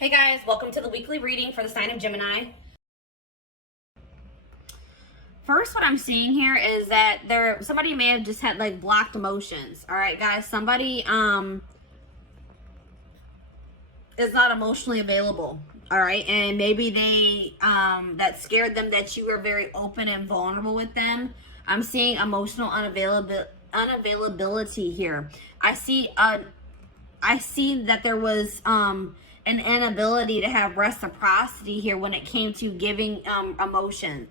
Hey guys, welcome to the weekly reading for the sign of Gemini. First, what I'm seeing here is that somebody may have just had like blocked emotions. All right, guys, somebody is not emotionally available. All right, and maybe they that scared them that you were very open and vulnerable with them. I'm seeing emotional unavailability here. I see that there was an inability to have reciprocity here when it came to giving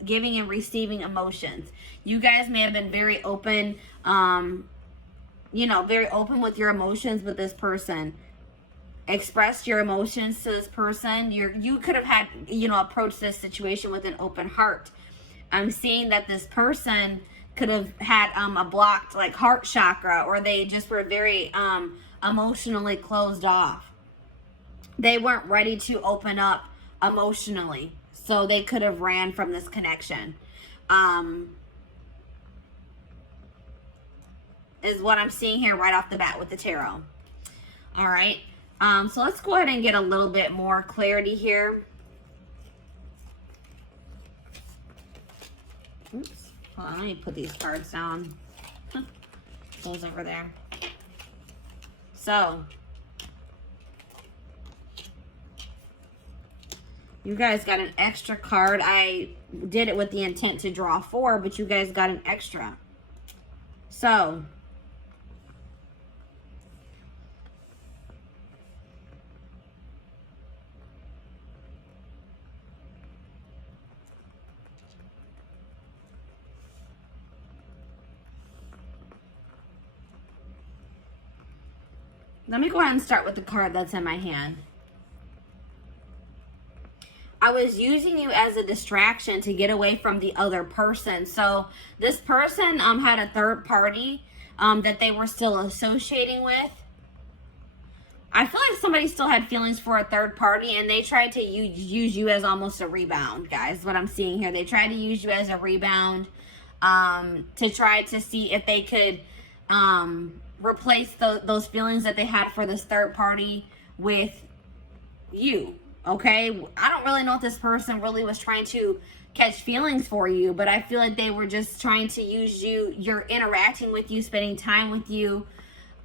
giving and receiving emotions. You guys may have been very open, very open with your emotions with this person. Expressed your emotions to this person. You could have had, approached this situation with an open heart. I'm seeing that this person could have had a blocked like heart chakra, or they just were very emotionally closed off. They weren't ready to open up emotionally, so they could have ran from this connection. Is what I'm seeing here right off the bat with the tarot. All right. So let's go ahead and get a little bit more clarity here. Oops. Hold on, let me put these cards down. Those over there. So, you guys got an extra card. I did it with the intent to draw 4, but you guys got an extra. So, let me go ahead and start with the card that's in my hand. I was using you as a distraction to get away from the other person. So this person had a third party that they were still associating with. I feel like somebody still had feelings for a third party, and they tried to use you as almost a rebound, guys. What I'm seeing here, they tried to use you as a rebound to try to see if they could replace those feelings that they had for this third party with you. Okay, I don't really know if this person really was trying to catch feelings for you, but I feel like they were just trying to use you, you're interacting with you, spending time with you,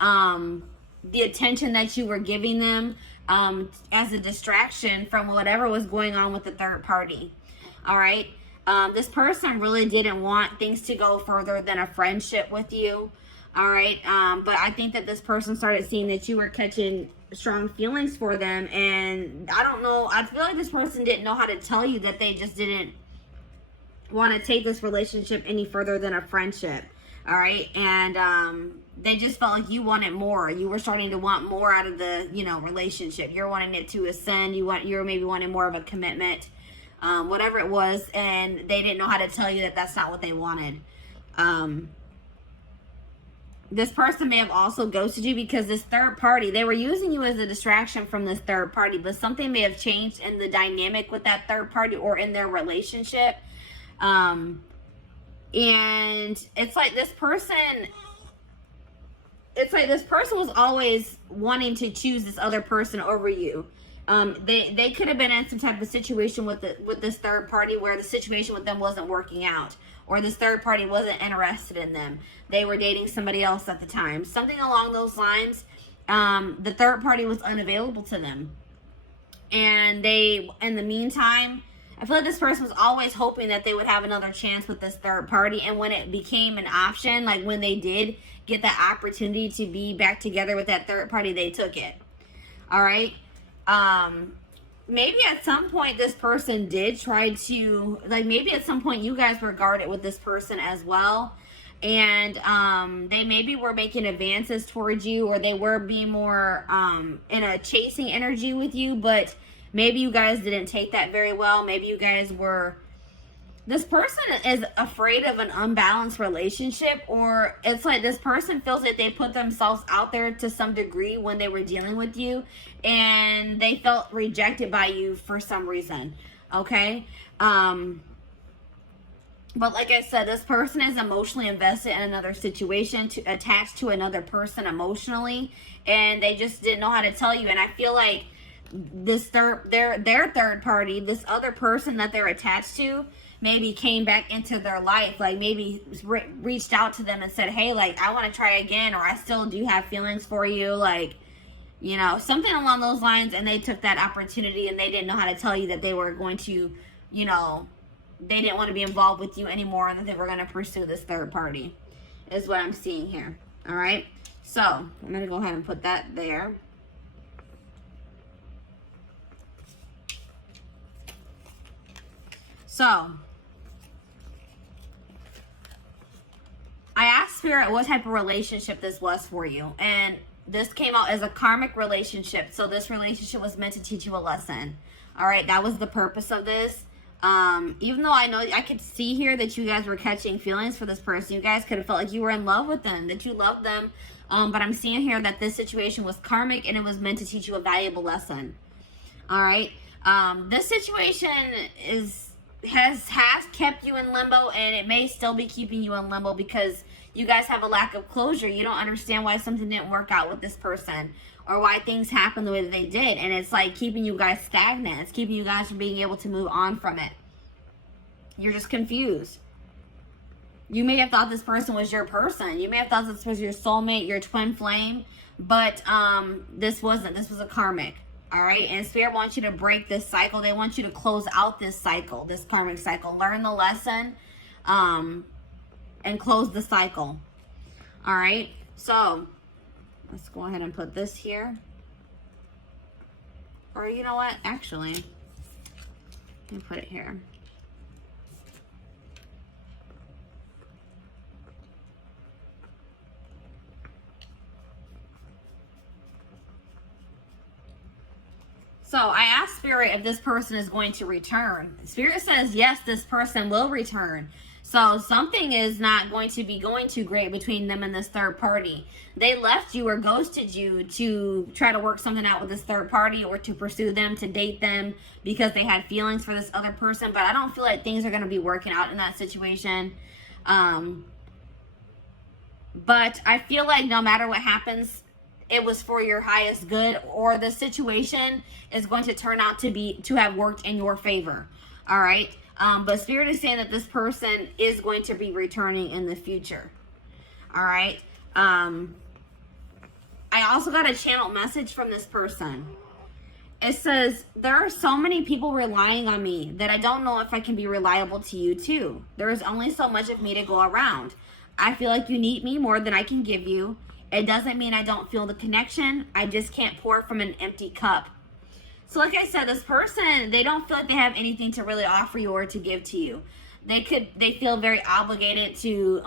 the attention that you were giving them as a distraction from whatever was going on with the third party. All right, this person really didn't want things to go further than a friendship with you. All right, but I think that this person started seeing that you were catching strong feelings for them, and I don't know, I feel like this person didn't know how to tell you that they just didn't want to take this relationship any further than a friendship. All right, and they just felt like you wanted more. You were starting to want more out of the relationship. You're wanting it to ascend. You're maybe wanting more of a commitment, whatever it was, and they didn't know how to tell you that that's not what they wanted. This person may have also ghosted you because this third party, they were using you as a distraction from this third party, but something may have changed in the dynamic with that third party or in their relationship. And it's like this person was always wanting to choose this other person over you. They could have been in some type of situation with this third party where the situation with them wasn't working out, or this third party wasn't interested in them. They were dating somebody else at the time. Something along those lines. The third party was unavailable to them. And in the meantime, I feel like this person was always hoping that they would have another chance with this third party. And when it became an option, like when they did get that opportunity to be back together with that third party, they took it. All right. Maybe at some point this person did try to, maybe at some point you guys were guarded with this person as well. And they maybe were making advances towards you, or they were being more in a chasing energy with you, but maybe you guys didn't take that very well. Maybe you guys were, this person is afraid of an unbalanced relationship, or it's like this person feels that they put themselves out there to some degree when they were dealing with you, and they felt rejected by you for some reason. Okay. But like I said, this person is emotionally invested in another situation, attached to another person emotionally, and they just didn't know how to tell you. And I feel like this their third party, this other person that they're attached to, maybe came back into their life, like maybe reached out to them and said, hey, like, I want to try again, or I still do have feelings for you, like, you know, something along those lines, and they took that opportunity and they didn't know how to tell you that they were going to, you know, they didn't want to be involved with you anymore and that they were going to pursue this third party, is what I'm seeing here. All right, so I'm going to go ahead and put that there. So I asked Spirit what type of relationship this was for you, and this came out as a karmic relationship. So this relationship was meant to teach you a lesson. All right, that was the purpose of this. Even though I know I could see here that you guys were catching feelings for this person, you guys could have felt like you were in love with them, that you loved them. But I'm seeing here that this situation was karmic and it was meant to teach you a valuable lesson. All right, this situation has kept you in limbo, and it may still be keeping you in limbo because you guys have a lack of closure. You don't understand why something didn't work out with this person, or why things happened the way that they did, and it's like keeping you guys stagnant. It's keeping you guys from being able to move on from it. You're just confused. You may have thought this person was your person. You may have thought this was your soulmate, your twin flame, but this wasn't. This was a karmic. All right, and Spirit wants you to break this cycle. They want you to close out this cycle, this karmic cycle. Learn the lesson, and close the cycle. All right, so let's go ahead and put this here. Or you know what? Actually, let me put it here. So I asked Spirit if this person is going to return. Spirit says, yes, this person will return. So something is not going to be going too great between them and this third party. They left you or ghosted you to try to work something out with this third party, or to pursue them, to date them, because they had feelings for this other person. But I don't feel like things are going to be working out in that situation. But I feel like no matter what happens, it was for your highest good, or the situation is going to turn out to have worked in your favor. All right. But Spirit is saying that this person is going to be returning in the future. All right. I also got a channel message from this person. It says, there are so many people relying on me that I don't know if I can be reliable to you too. There is only so much of me to go around. I feel like you need me more than I can give you. It doesn't mean I don't feel the connection. I just can't pour from an empty cup. So like I said, this person, they don't feel like they have anything to really offer you or to give to you. They feel very obligated to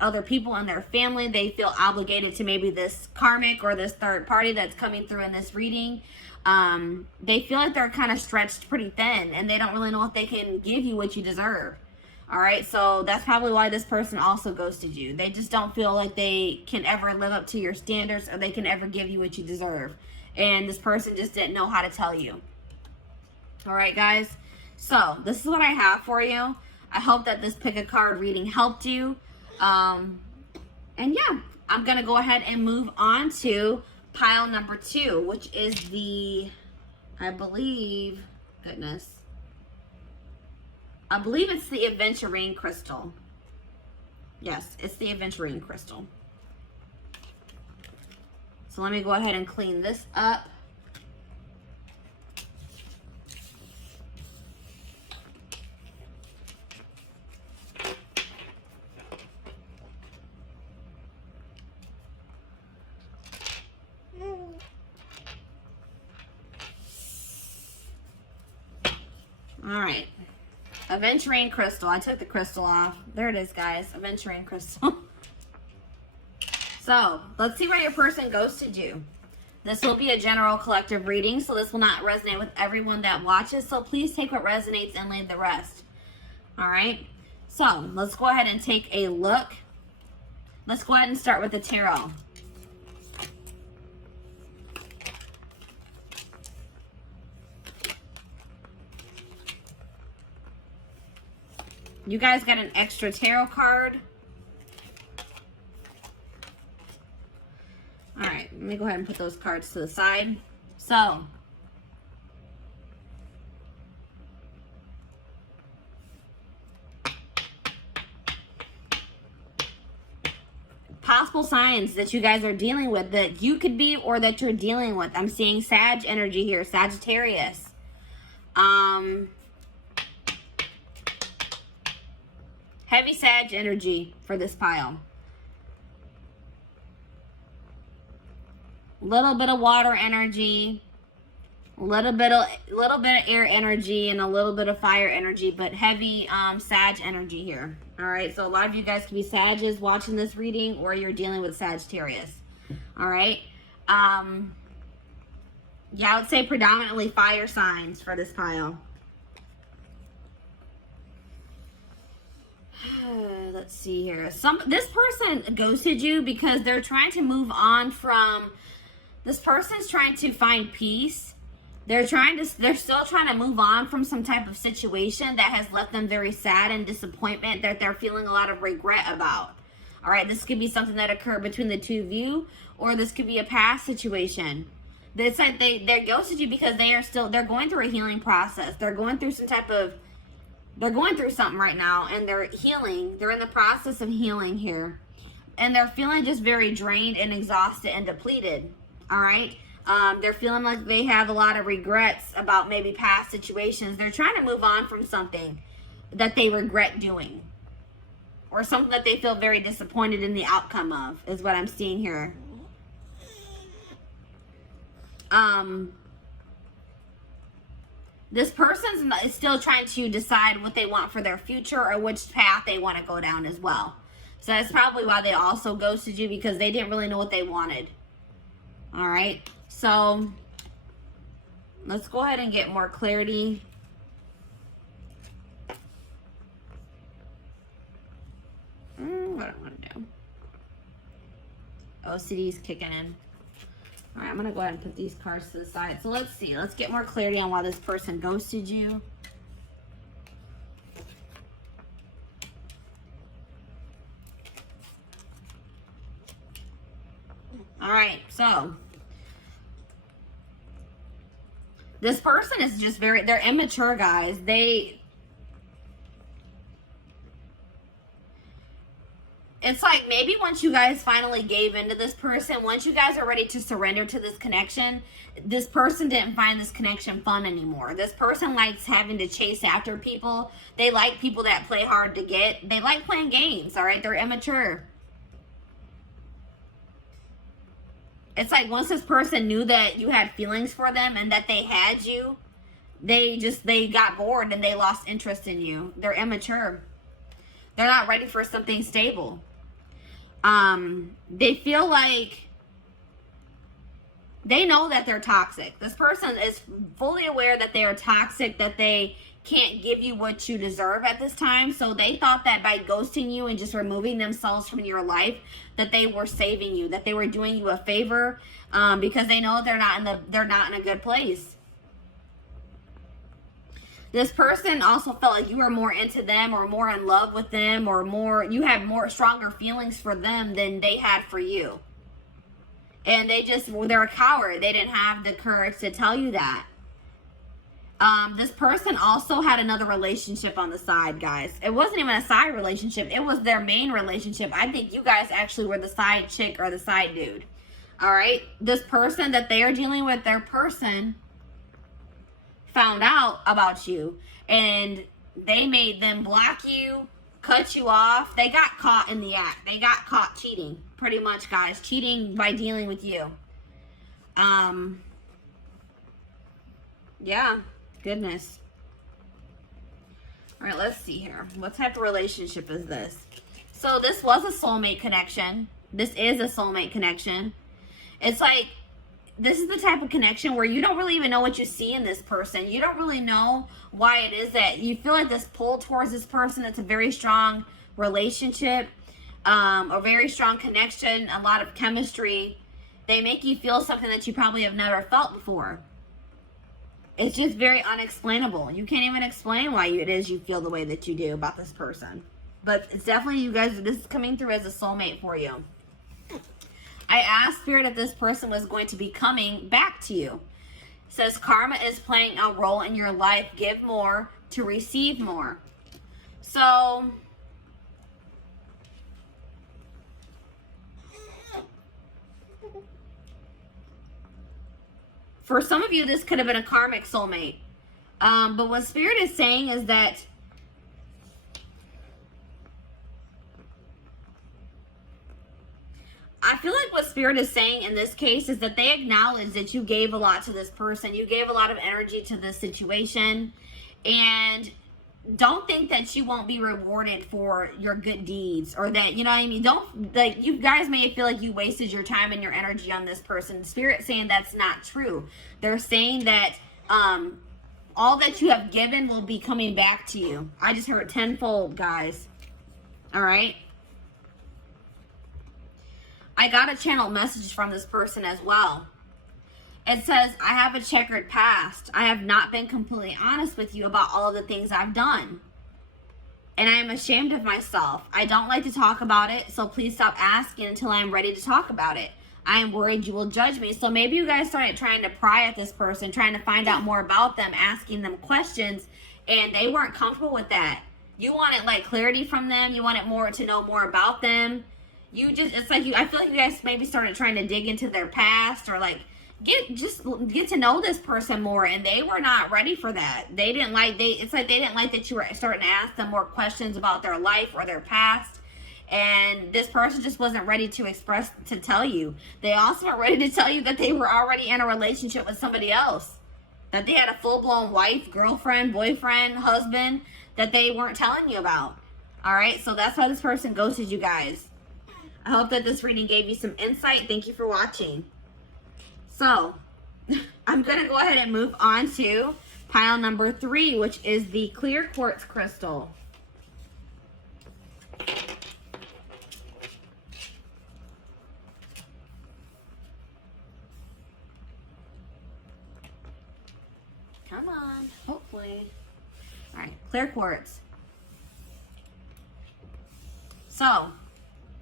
other people in their family. They feel obligated to maybe this karmic or this third party that's coming through in this reading. They feel like they're kind of stretched pretty thin, and they don't really know if they can give you what you deserve. All right, so that's probably why this person also ghosted you. They just don't feel like they can ever live up to your standards, or they can ever give you what you deserve. And this person just didn't know how to tell you. All right, guys. So this is what I have for you. I hope that this pick a card reading helped you. And yeah, I'm going to go ahead and move on to pile number 2, which is the, I believe it's the Adventurine crystal. Yes, it's the Adventurine crystal. So let me go ahead and clean this up. All right. Adventurine crystal. I took the crystal off. There it is, guys. Adventurine crystal. So, let's see where your person ghosted you. This will be a general collective reading, so this will not resonate with everyone that watches. So, please take what resonates and leave the rest. All right? So, let's go ahead and take a look. Let's go ahead and start with the tarot. You guys got an extra tarot card. All right, let me go ahead and put those cards to the side. So, possible signs that you guys are dealing with, that you could be or that you're dealing with. I'm seeing Sag energy here, Sagittarius. Heavy Sag energy for this pile. Little bit of water energy, little bit of air energy, and a little bit of fire energy, but heavy Sag energy here. All right, so a lot of you guys could be Sages watching this reading, or you're dealing with Sagittarius. All right. Yeah, I would say predominantly fire signs for this pile. Let's see here. This person ghosted you because they're trying to move on from. This person's trying to find peace. They're still trying to move on from some type of situation that has left them very sad and disappointment, that they're feeling a lot of regret about. All right, this could be something that occurred between the two of you, or this could be a past situation. It's like they're ghosted you because they're going through a healing process. They're going through they're going through something right now, and they're healing. They're in the process of healing here. And they're feeling just very drained and exhausted and depleted. All right. They're feeling like they have a lot of regrets about maybe past situations. They're trying to move on from something that they regret doing, or something that they feel very disappointed in the outcome of, is what I'm seeing here. This person is still trying to decide what they want for their future, or which path they want to go down as well. So that's probably why they also ghosted you, because they didn't really know what they wanted. All right, so let's go ahead and get more clarity. What do I want to do? OCD is kicking in. All right, I'm going to go ahead and put these cards to the side. So let's see. Let's get more clarity on why this person ghosted you. All right, so this person is just they're immature, guys. It's like maybe once you guys finally gave into this person, once you guys are ready to surrender to this connection, this person didn't find this connection fun anymore. This person likes having to chase after people. They like people that play hard to get. They like playing games, all right? They're immature. It's like once this person knew that you had feelings for them and that they had you, they got bored and they lost interest in you. They're immature. They're not ready for something stable. They feel like they know that they're toxic. This person is fully aware that they are toxic, that they can't give you what you deserve at this time. So they thought that by ghosting you and just removing themselves from your life, that they were saving you, that they were doing you a favor, because they know they're not in a good place. This person also felt like you were more into them, or more in love with them, or you had stronger feelings for them than they had for you. And they're a coward. They didn't have the courage to tell you that. This person also had another relationship on the side, guys. It wasn't even a side relationship. It was their main relationship. I think you guys actually were the side chick or the side dude. All right? This person that they are dealing with, their person found out about you, and they made them block you, cut you off. They got caught in the act. They got caught cheating, pretty much, guys. Cheating by dealing with you. Yeah. Goodness. All right, let's see here. What type of relationship is this? So this was a soulmate connection. This is a soulmate connection. It's like, this is the type of connection where you don't really even know what you see in this person. You don't really know why it is that you feel like this pull towards this person. It's a very strong relationship, a very strong connection, a lot of chemistry. They make you feel something that you probably have never felt before. It's just very unexplainable. You can't even explain why it is you feel the way that you do about this person. But it's definitely, you guys, this is coming through as a soulmate for you. I asked Spirit if this person was going to be coming back to you. It says karma is playing a role in your life. Give more to receive more. So For some of you, this could have been a karmic soulmate. But what Spirit is saying is that I feel like what Spirit is saying in this case is that they acknowledge that you gave a lot to this person. You gave a lot of energy to this situation. And don't think that you won't be rewarded for your good deeds, or that, you know what I mean? Don't, like, you guys may feel like you wasted your time and your energy on this person. Spirit saying that's not true. They're saying that all that you have given will be coming back to you. I just heard tenfold, guys. All right. I got a channeled message from this person as well. It says, I have a checkered past. I have not been completely honest with you about all of the things I've done. And I am ashamed of myself. I don't like to talk about it, so please stop asking until I am ready to talk about it. I am worried you will judge me. So maybe you guys started trying to pry at this person, trying to find out more about them, asking them questions, and they weren't comfortable with that. You wanted, like, clarity from them. You wanted more to know more about them. You just, it's like, I feel like you guys maybe started trying to dig into their past, or like, get to know this person more, and they were not ready for that. They didn't like, it's like they didn't like that you were starting to ask them more questions about their life or their past. And this person just wasn't ready to tell you. They also weren't ready to tell you that they were already in a relationship with somebody else. That they had a full-blown wife, girlfriend, boyfriend, husband that they weren't telling you about. All right, so that's why this person ghosted you guys. I hope that this reading gave you some insight. Thank you for watching. So, I'm going to go ahead and move on to pile number 3, which is the clear quartz crystal. Come on, hopefully. All right, clear quartz. So,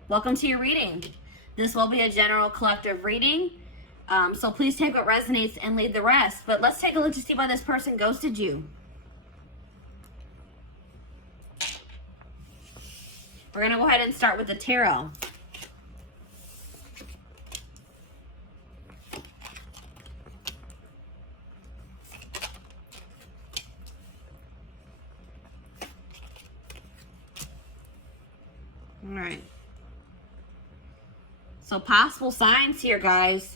welcome to your reading. This will be a general collective reading. So please take what resonates and leave the rest. But let's take a look to see why this person ghosted you. We're going to go ahead and start with the tarot. All right. So possible signs here, guys.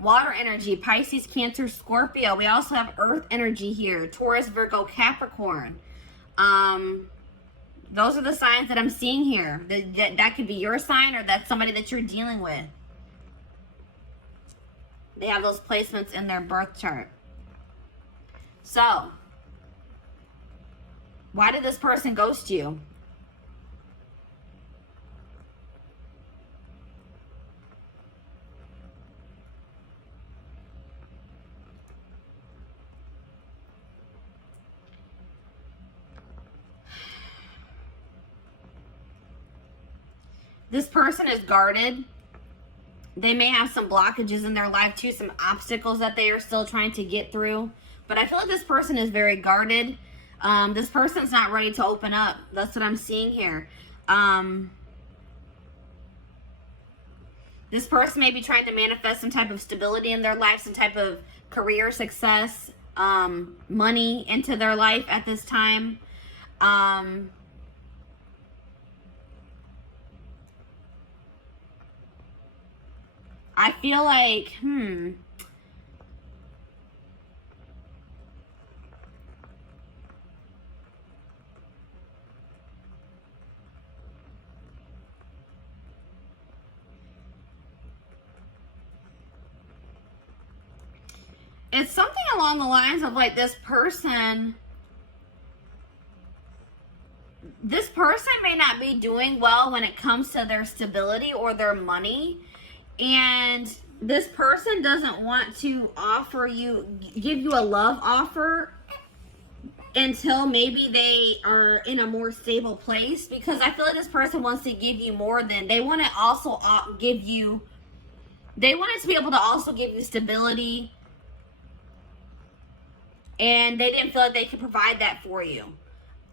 Water energy, Pisces, Cancer, Scorpio. We also have earth energy here. Taurus, Virgo, Capricorn. Those are the signs that I'm seeing here. That could be your sign, or that's somebody that you're dealing with. They have those placements in their birth chart. So, why did this person ghost you? This person is guarded. They may have some blockages in their life too, some obstacles that they are still trying to get through. But I feel like this person is very guarded. This person's not ready to open up. That's what I'm seeing here. This person may be trying to manifest some type of stability in their life, some type of career success, money into their life at this time. I feel like, it's something along the lines of like this person may not be doing well when it comes to their stability or their money. And this person doesn't want to give you a love offer until maybe they are in a more stable place. Because I feel like this person wants to give you more than, they want to also give you, they wanted to be able to also give you stability. And they didn't feel like they could provide that for you.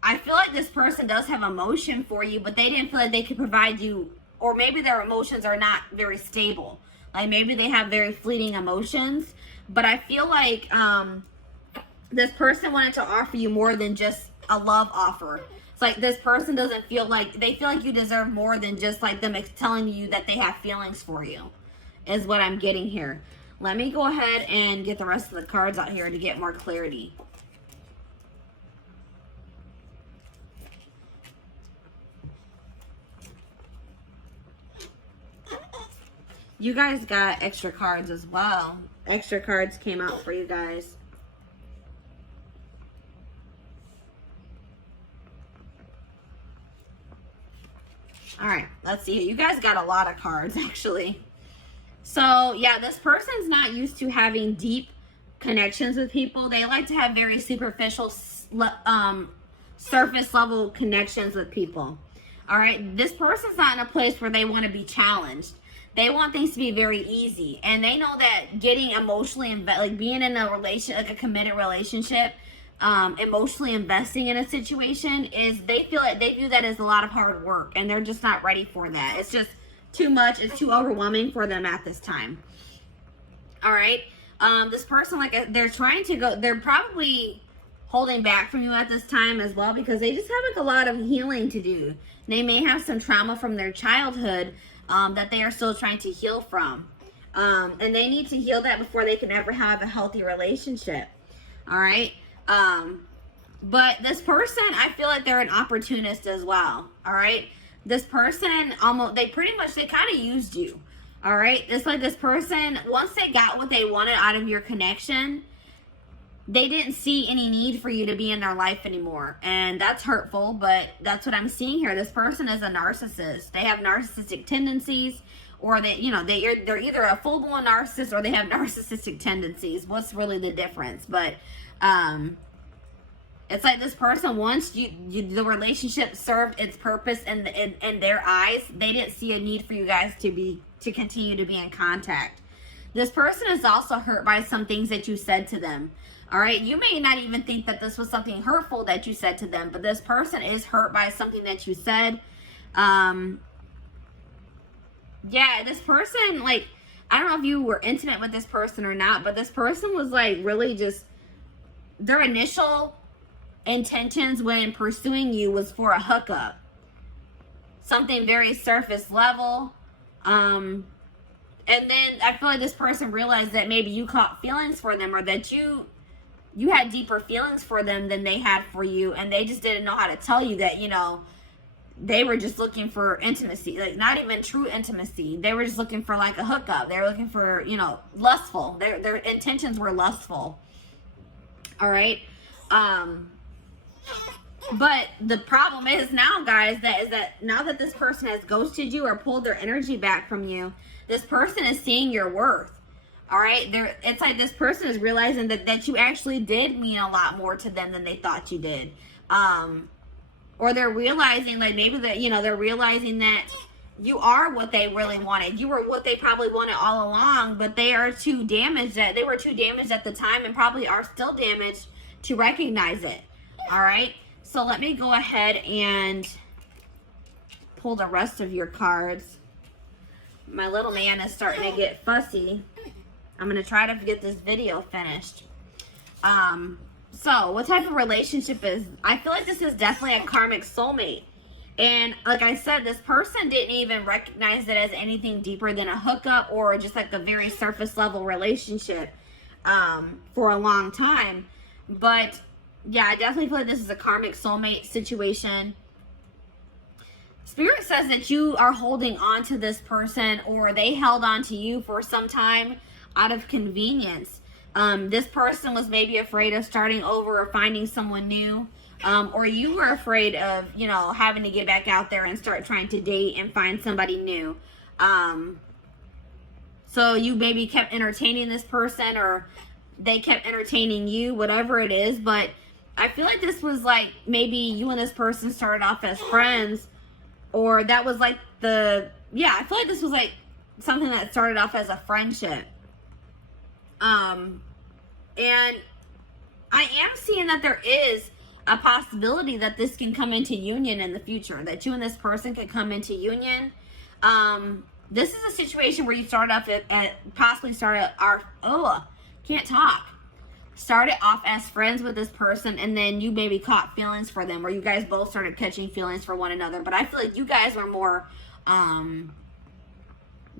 I feel like this person does have emotion for you, but they didn't feel like they could provide you, or maybe their emotions are not very stable. Like maybe they have very fleeting emotions, but I feel like this person wanted to offer you more than just a love offer. It's like this person doesn't feel like, they feel like you deserve more than just like them telling you that they have feelings for you, is what I'm getting here. Let me go ahead and get the rest of the cards out here to get more clarity. You guys got extra cards as well. Extra cards came out for you guys. All right, let's see. You guys got a lot of cards, actually. So, yeah, this person's not used to having deep connections with people. They like to have very superficial, surface level connections with people. All right, this person's not in a place where they want to be challenged. They want things to be very easy, and they know that getting emotionally like being in a like a committed relationship, emotionally investing in a situation is, they view that as a lot of hard work, and they're just not ready for that. It's just too much. It's too overwhelming for them at this time. All right, this person, like, they're trying to go. They're probably holding back from you at this time as well, because they just have like a lot of healing to do. They may have some trauma from their childhood that they are still trying to heal from. And they need to heal that before they can ever have a healthy relationship. All right. But this person, I feel like they're an opportunist as well. All right. This person they kind of used you. All right. It's like this person, once they got what they wanted out of your connection, they didn't see any need for you to be in their life anymore. And that's hurtful, but that's what I'm seeing here. This person is a narcissist. They have narcissistic tendencies, or they're either a full-blown narcissist or they have narcissistic tendencies. What's really the difference? But it's like this person, once the relationship served its purpose in their eyes, they didn't see a need for you guys to continue to be in contact. This person is also hurt by some things that you said to them. All right, you may not even think that this was something hurtful that you said to them, but this person is hurt by something that you said. Yeah, this person, like, I don't know if you were intimate with this person or not, but this person was like really just, their initial intentions when pursuing you was for a hookup. Something very surface level. And then I feel like this person realized that maybe you caught feelings for them, or that you had deeper feelings for them than they had for you, and they just didn't know how to tell you that, they were just looking for intimacy, like not even true intimacy. They were just looking for like a hookup. They were looking for, lustful. Their intentions were lustful. All right. But the problem is now, guys, that now that this person has ghosted you or pulled their energy back from you, this person is seeing your worth. All right, it's like this person is realizing that you actually did mean a lot more to them than they thought you did. Or they're realizing, like, maybe that, they're realizing that you are what they really wanted. You were what they probably wanted all along, but they were too damaged at the time, and probably are still damaged to recognize it. All right, so let me go ahead and pull the rest of your cards. My little man is starting to get fussy. I'm going to try to get this video finished. So what type of relationship I feel like this is definitely a karmic soulmate. And like I said, this person didn't even recognize it as anything deeper than a hookup or just like a very surface level relationship for a long time. But yeah, I definitely feel like this is a karmic soulmate situation. Spirit says that you are holding on to this person, or they held on to you for some time out of convenience. This person was maybe afraid of starting over or finding someone new, or you were afraid of, having to get back out there and start trying to date and find somebody new. So you maybe kept entertaining this person, or they kept entertaining you, whatever it is. But I feel like this was like, maybe you and this person started off as friends, or that was like I feel like this was like something that started off as a friendship. And I am seeing that there is a possibility that this can come into union in the future, that you and this person could come into union. This is a situation where you started off possibly started started off as friends with this person, and then you maybe caught feelings for them, or you guys both started catching feelings for one another. But I feel like you guys were more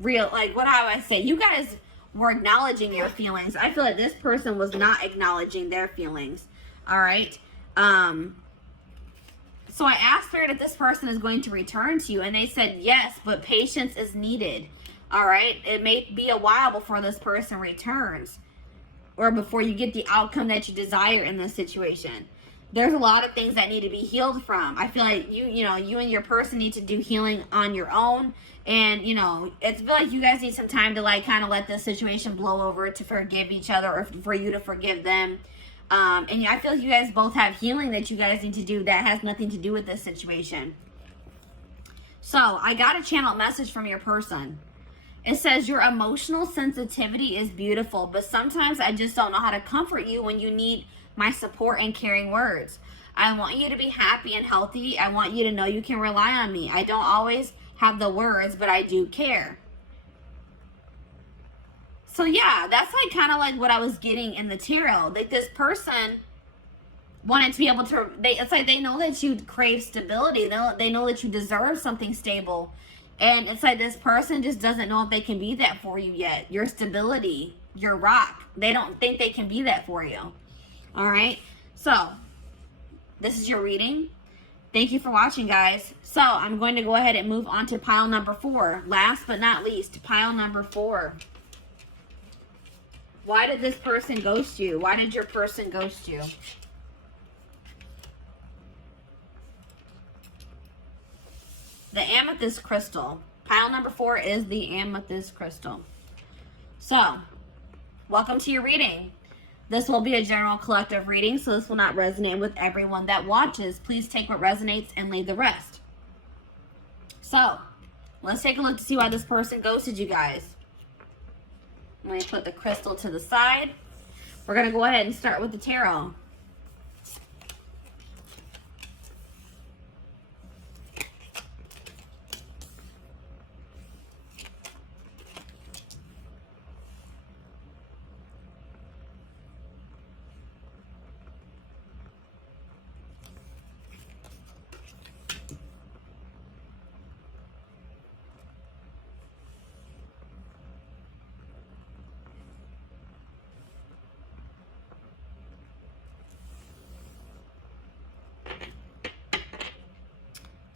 real, like, what do I say? You guys were acknowledging your feelings. I feel like this person was not acknowledging their feelings. All right. So I asked Spirit if this person is going to return to you, and they said yes, but patience is needed. All right. It may be a while before this person returns, or before you get the outcome that you desire in this situation. There's a lot of things that need to be healed from. I feel like you and your person need to do healing on your own. And, it's feel like you guys need some time to, like, kind of let this situation blow over, to forgive each other, or for you to forgive them. And I feel like you guys both have healing that you guys need to do that has nothing to do with this situation. So I got a channel message from your person. It says, your emotional sensitivity is beautiful, but sometimes I just don't know how to comfort you when you need my support and caring words. I want you to be happy and healthy. I want you to know you can rely on me. I don't always have the words, but I do care. So yeah, that's like kind of like what I was getting in the tarot. Like, this person wanted to be able to, it's like they know that you crave stability. They know that you deserve something stable. And it's like this person just doesn't know if they can be that for you yet. Your stability, your rock. They don't think they can be that for you. All right. So this is your reading. Thank you for watching, guys. So I'm going to go ahead and move on to pile number 4. Last but not least, pile number 4. Why did this person ghost you? Why did your person ghost you? The amethyst crystal. Pile number 4 is the amethyst crystal. So, welcome to your reading. This will be a general collective reading, so this will not resonate with everyone that watches. Please take what resonates and leave the rest. So, let's take a look to see why this person ghosted you guys. Let me put the crystal to the side. We're going to go ahead and start with the tarot.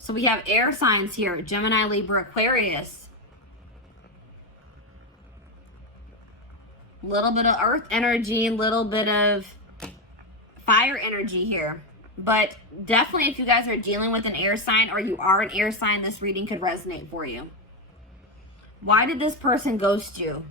So we have air signs here: Gemini, Libra, Aquarius. A little bit of earth energy, a little bit of fire energy here. But definitely if you guys are dealing with an air sign, or you are an air sign, this reading could resonate for you. Why did this person ghost you?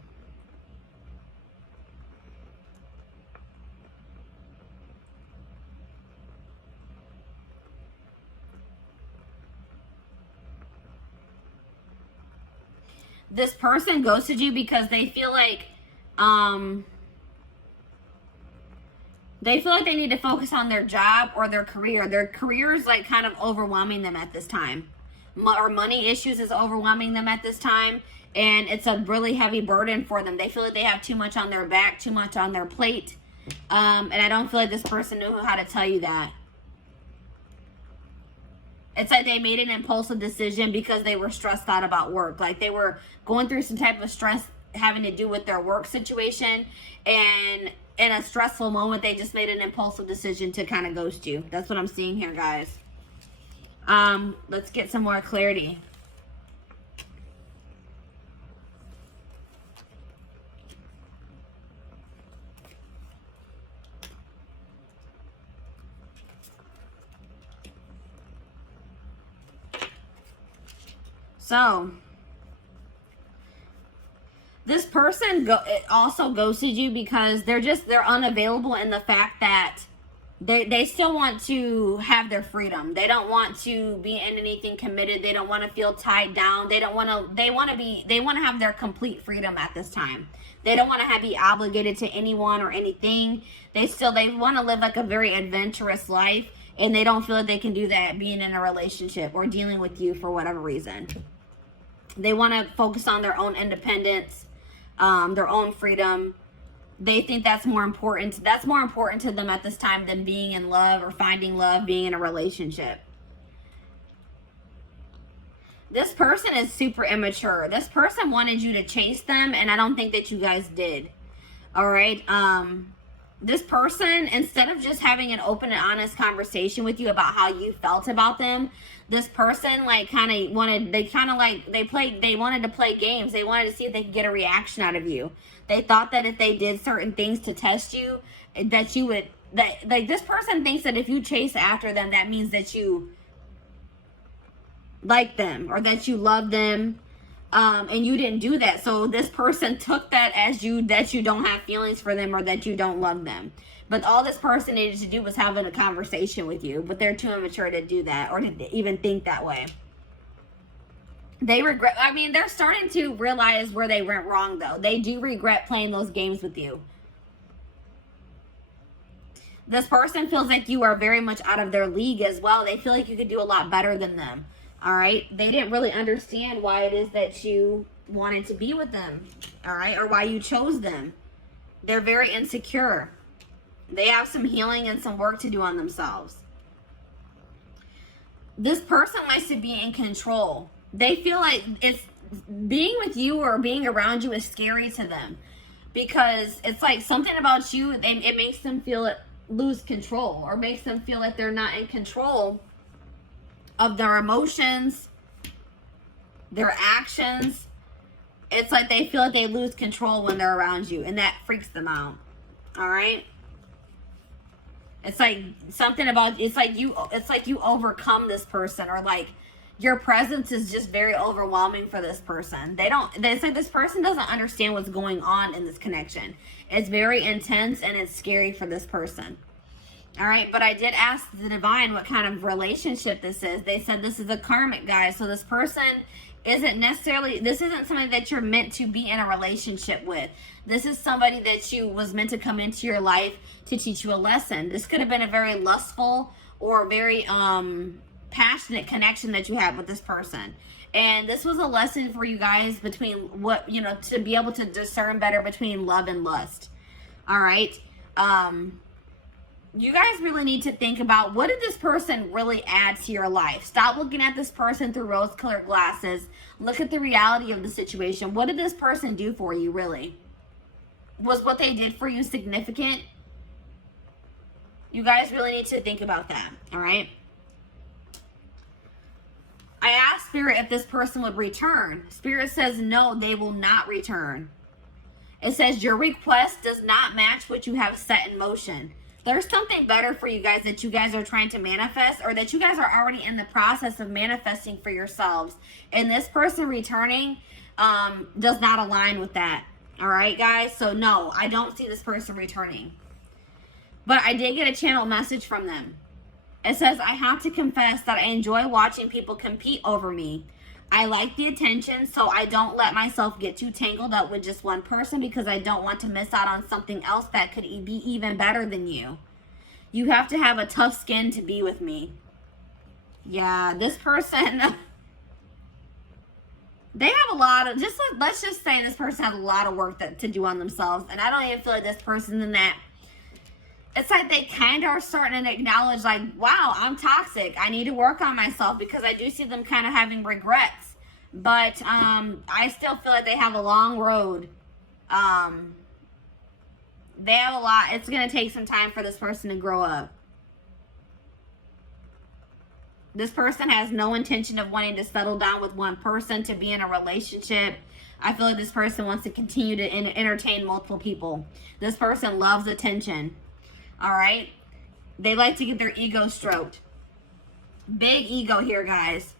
This person ghosted you because they feel like they need to focus on their job or their career. Their career is like kind of overwhelming them at this time. Or money issues is overwhelming them at this time. And it's a really heavy burden for them. They feel like they have too much on their back, too much on their plate. And I don't feel like this person knew how to tell you that. It's like they made an impulsive decision because they were stressed out about work. Like they were going through some type of stress having to do with their work situation. And in a stressful moment, they just made an impulsive decision to kind of ghost you. That's what I'm seeing here, guys. Let's get some more clarity. So, this person also ghosted you because they're unavailable in the fact that they still want to have their freedom. They don't want to be in anything committed. They don't want to feel tied down. They want to have their complete freedom at this time. They don't want to be obligated to anyone or anything. They want to live like a very adventurous life, and they don't feel like they can do that being in a relationship or dealing with you for whatever reason. They want to focus on their own independence, their own freedom. They think that's more important. That's more important to them at this time than being in love or finding love, being in a relationship. This person is super immature. This person wanted you to chase them, and I don't think that you guys did. All right. This person, instead of just having an open and honest conversation with you about how you felt about them, this person like kind of wanted, they wanted to play games. They wanted to see if they could get a reaction out of you. They thought that if they did certain things to test you, that you would, like this person thinks that if you chase after them, that means that you like them or that you love them. And you didn't do that. So this person took that as that you don't have feelings for them or that you don't love them. But all this person needed to do was having a conversation with you. But they're too immature to do that or to even think that way. They regret, I mean, they're starting to realize where they went wrong though. They do regret playing those games with you. This person feels like you are very much out of their league as well. They feel like you could do a lot better than them. All right. They didn't really understand why it is that you wanted to be with them. All right. Or why you chose them. They're very insecure. They have some healing and some work to do on themselves. This person likes to be in control. They feel like it's being with you or being around you is scary to them because it's like something about you and it makes them feel lose control or makes them feel like they're not in control of their emotions, their actions. It's like they feel like they lose control when they're around you, and that freaks them out. All right? It's like something about, it's like you overcome this person, or like your presence is just very overwhelming for this person. It's like this person doesn't understand what's going on in this connection. It's very intense and it's scary for this person. All right, but I did ask the divine what kind of relationship this is. They said this is a karmic, guys. So this person isn't somebody that you're meant to be in a relationship with. This is somebody that was meant to come into your life to teach you a lesson. This could have been a very lustful or very passionate connection that you had with this person. And this was a lesson for you guys between to be able to discern better between love and lust. All right. You guys really need to think about, what did this person really add to your life? Stop looking at this person through rose-colored glasses. Look at the reality of the situation. What did this person do for you, really? Was what they did for you significant? You guys really need to think about that, all right? I asked Spirit if this person would return. Spirit says no, they will not return. It says your request does not match what you have set in motion. There's something better for you guys that you guys are trying to manifest, or that you guys are already in the process of manifesting for yourselves. And this person returning does not align with that. All right, guys? So no, I don't see this person returning. But I did get a channel message from them. It says, I have to confess that I enjoy watching people compete over me. I like the attention, so I don't let myself get too tangled up with just one person because I don't want to miss out on something else that could be even better than you. You have to have a tough skin to be with me. Yeah, this person, they have a lot of, let's just say this person has a lot of work to do on themselves. And I don't even feel like this person in that. It's like they kind of are starting to acknowledge, like, wow, I'm toxic. I need to work on myself, because I do see them kind of having regrets. But I still feel like they have a long road. They have a lot. It's going to take some time for this person to grow up. This person has no intention of wanting to settle down with one person, to be in a relationship. I feel like this person wants to continue to entertain multiple people. This person loves attention. All right? They like to get their ego stroked. Big ego here, guys.